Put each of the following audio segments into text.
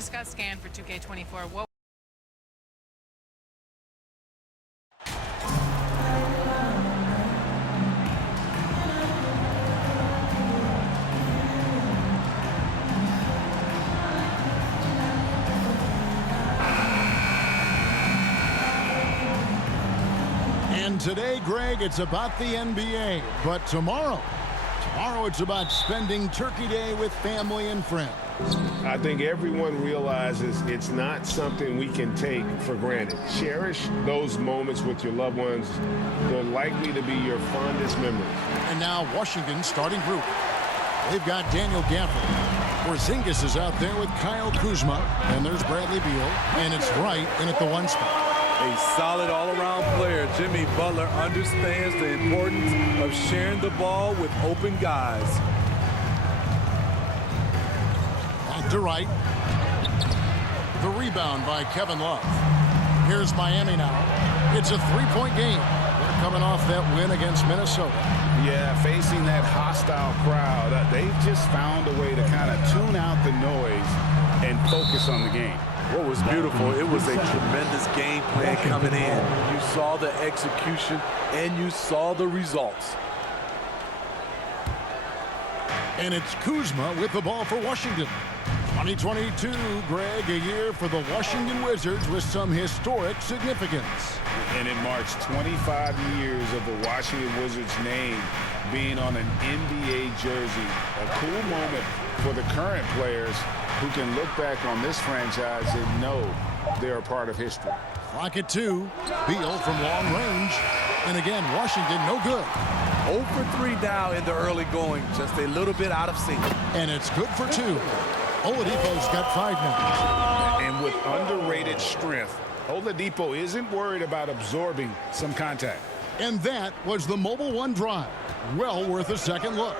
just got scanned for 2K24. What? And today, Greg, it's about the NBA. But tomorrow it's about spending Turkey Day with family and friends. I think everyone realizes it's not something we can take for granted. Cherish those moments with your loved ones. They're likely to be your fondest memories. And now Washington's starting group. They've got Daniel Gafford. Porzingis is out there with Kyle Kuzma. And there's Bradley Beal. And it's Wright in at the 1 spot. A solid all-around player. Jimmy Butler understands the importance of sharing the ball with open guys. Back to Wright. The rebound by Kevin Love. Here's Miami now. It's a 3-point game. They're coming off that win against Minnesota. Yeah, facing that hostile crowd, they've just found a way to kind of tune out the noise and focus on the game. What was beautiful, it was a tremendous game plan coming in. You saw the execution and you saw the results. And it's Kuzma with the ball for Washington. 2022, Greg, a year for the Washington Wizards with some historic significance. And it marks 25 years of the Washington Wizards name being on an NBA jersey. A cool moment for the current players who can look back on this franchise and know they're a part of history. Clock at 2. Beal from long range. And again, Washington no good. 0 for 3 now in the early going. Just a little bit out of sync. And it's good for 2. Oladipo's got 5 now. And with underrated strength, Oladipo isn't worried about absorbing some contact. And that was the Mobile One drive. Well worth a second look.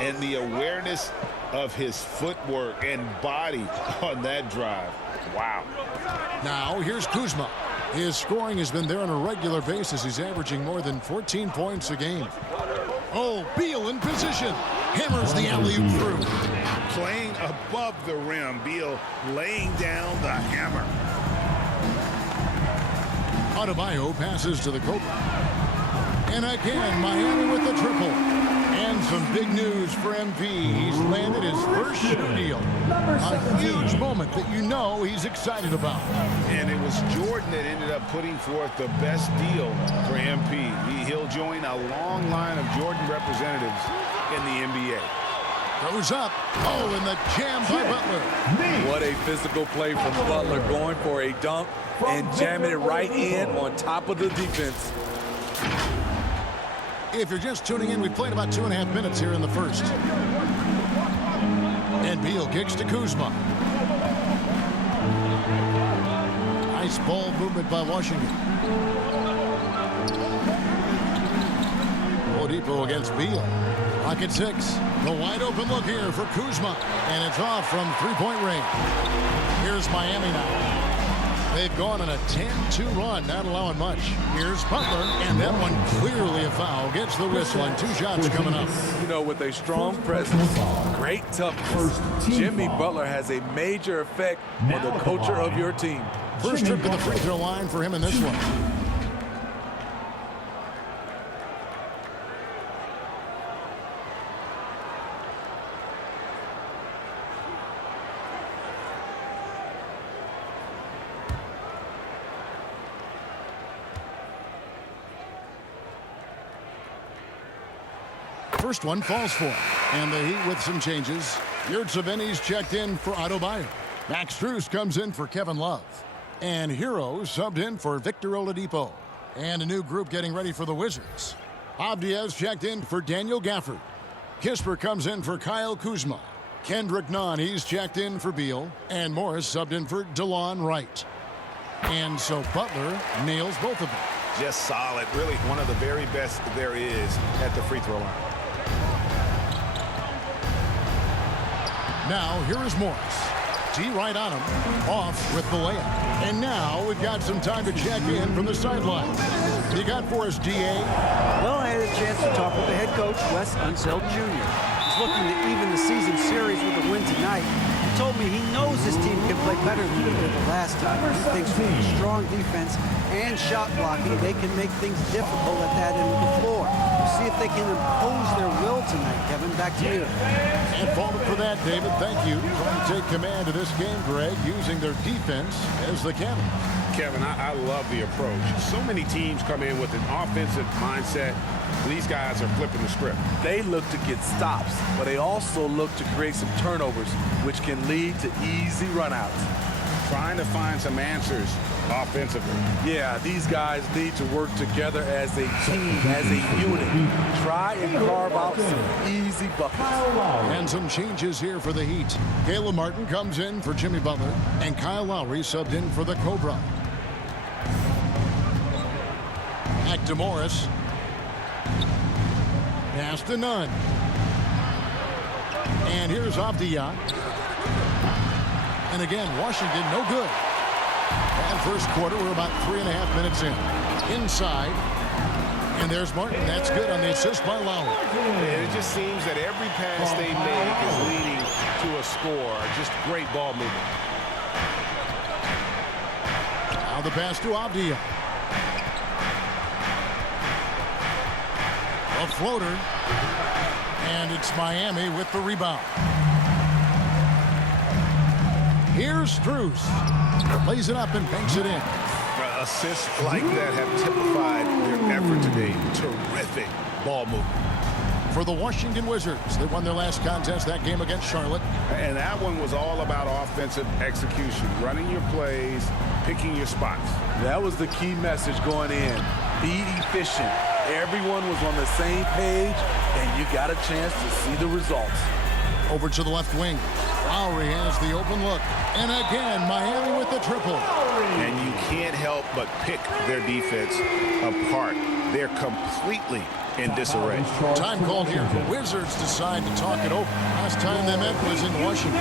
And the awareness of his footwork and body on that drive. Wow. Now here's Kuzma. His scoring has been there on a regular basis. He's averaging more than 14 points a game. Oh, Beal in position. Hammers the alley-oop through. Playing above the rim. Beal laying down the hammer. Adebayo passes to the Cobra. And again, Miami with the triple. And some big news for MP. He's landed his first shoe deal. A huge moment that you know he's excited about. And it was Jordan that ended up putting forth the best deal for MP. He'll join a long line of Jordan representatives in the NBA. Goes up. Oh, and the jam by Butler. What a physical play from Butler, going for a dunk and jamming it right in on top of the defense. If you're just tuning in, we've played about 2.5 minutes here in the first. And Beal kicks to Kuzma. Nice ball movement by Washington. Oladipo against Beal. Clock at 6. The wide open look here for Kuzma. And it's off from 3-point range. Here's Miami now. They've gone on a 10-2 run, not allowing much. Here's Butler, and that one clearly a foul. Gets the whistle, and 2 shots coming up. You know, with a strong presence, great toughness, Jimmy Butler has a major effect on the culture of your team. First trip to the free throw line for him in this one. First one falls for him. And the Heat with some changes. Yurtseven's checked in for Adebayo. Max Strus comes in for Kevin Love. And Hero subbed in for Victor Oladipo. And a new group getting ready for the Wizards. Abdias checked in for Daniel Gafford. Kisper comes in for Kyle Kuzma. Kendrick Nunn, he's checked in for Beal. And Morris subbed in for DeLon Wright. And so Butler nails both of them. Just solid. Really one of the very best there is at the free throw line. Now, here is Morris. D right on him. Off with the layup. And now we've got some time to check in from the sideline. You got for us, D.A.? Well, I had a chance to talk with the head coach, Wes Unseld Jr. He's looking to even the season series with a win tonight. He told me he knows his team can play better than they did the last time. He thinks with strong defense and shot blocking, they can make things difficult at that end of the floor. We'll see if they can impose their will tonight, Kevin. Back to you. And faulted for that, David. Thank you. Trying to take command of this game, Greg, using their defense as the catalyst. Kevin, I love the approach. So many teams come in with an offensive mindset. These guys are flipping the script. They look to get stops, but they also look to create some turnovers, which can lead to easy runouts. Trying to find some answers offensively. Yeah, these guys need to work together as a team, as a unit. Try and carve out some easy buckets. And some changes here for the Heat. Caleb Martin comes in for Jimmy Butler, and Kyle Lowry subbed in for the Cobra. Back to Morris. Pass to Nunn. And here's Avdia. And again, Washington, no good. And first quarter, we're about 3.5 minutes in. Inside. And there's Martin. That's good on the assist by Lowry. And it just seems that every pass they make is leading to a score. Just great ball movement. Now the pass to Avdia. A floater. And it's Miami with the rebound. Here's Strus. Lays it up and banks it in. Assists like that have typified their effort today. Terrific ball movement. For the Washington Wizards, they won their last contest, that game against Charlotte. And that one was all about offensive execution. Running your plays, picking your spots. That was the key message going in. Be efficient. Everyone was on the same page, and you got a chance to see the results. Over to the left wing. Lowry has the open look. And again, Miami with the triple. And you can't help but pick their defense apart. They're completely in disarray. Time called here. The Wizards decide to talk it over. Last time they met was in Washington.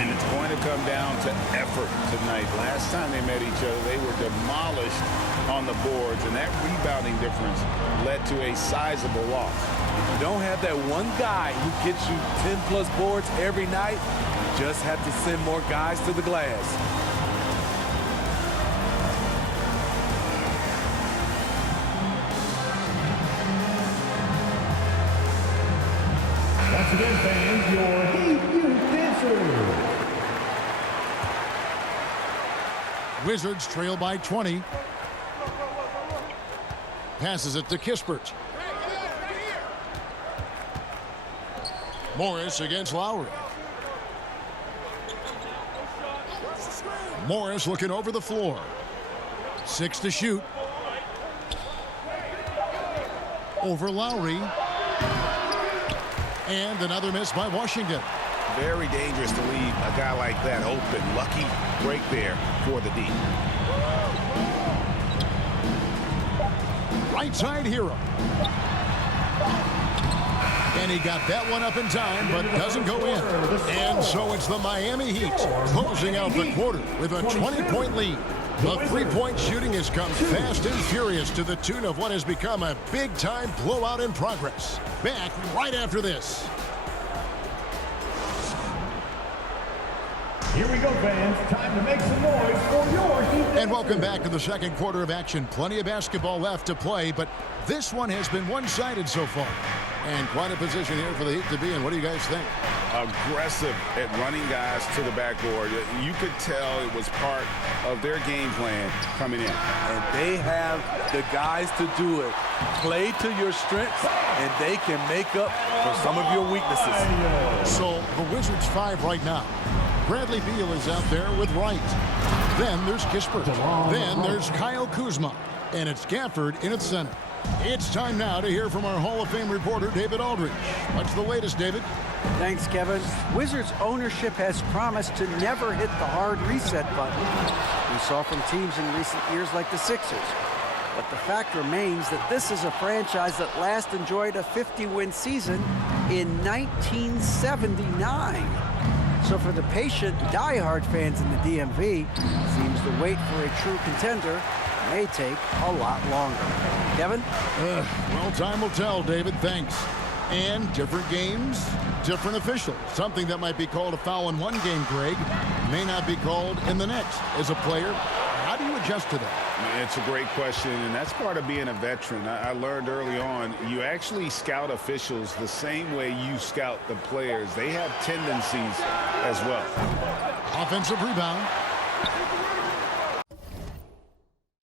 And it's going to come down to effort tonight. Last time they met each other, they were demolished on the boards, and that rebounding difference led to a sizable loss. If you don't have that one guy who gets you 10-plus boards every night, you just have to send more guys to the glass. Once again, fans, your Heat Youth Dancers. Wizards trail by 20. Passes it to Kispert. Morris against Lowry. Morris looking over the floor. 6 to shoot. Over Lowry. And another miss by Washington. Very dangerous to leave a guy like that open. Lucky break there for the D. Right side hero. And he got that one up in time, but doesn't go in. And so it's the Miami Heat closing out the quarter with a 20-point lead. The three-point shooting has come fast and furious to the tune of what has become a big-time blowout in progress. Back right after this. Here we go, fans. Time to make some noise for your Heat Dancers. And welcome back to the second quarter of action. Plenty of basketball left to play, but this one has been one-sided so far. And quite a position here for the Heat to be in. What do you guys think? Aggressive at running guys to the backboard. You could tell it was part of their game plan coming in. And they have the guys to do it. Play to your strengths, and they can make up for some of your weaknesses. So the Wizards 5 right now. Bradley Beal is out there with Wright. Then there's Kispert. Then there's Kyle Kuzma. And it's Gafford in its center. It's time now to hear from our Hall of Fame reporter, David Aldridge. What's the latest, David? Thanks, Kevin. Wizards ownership has promised to never hit the hard reset button we saw from teams in recent years like the Sixers. But the fact remains that this is a franchise that last enjoyed a 50-win season in 1979. So for the patient, die-hard fans in the DMV, seems the wait for a true contender may take a lot longer. Kevin? Well, time will tell, David. Thanks. And different games, different officials. Something that might be called a foul in one game, Greg, may not be called in the next. As a player, how do you adjust to that? It's a great question, and that's part of being a veteran. I learned early on, you actually scout officials the same way you scout the players. They have tendencies as well. Offensive rebound.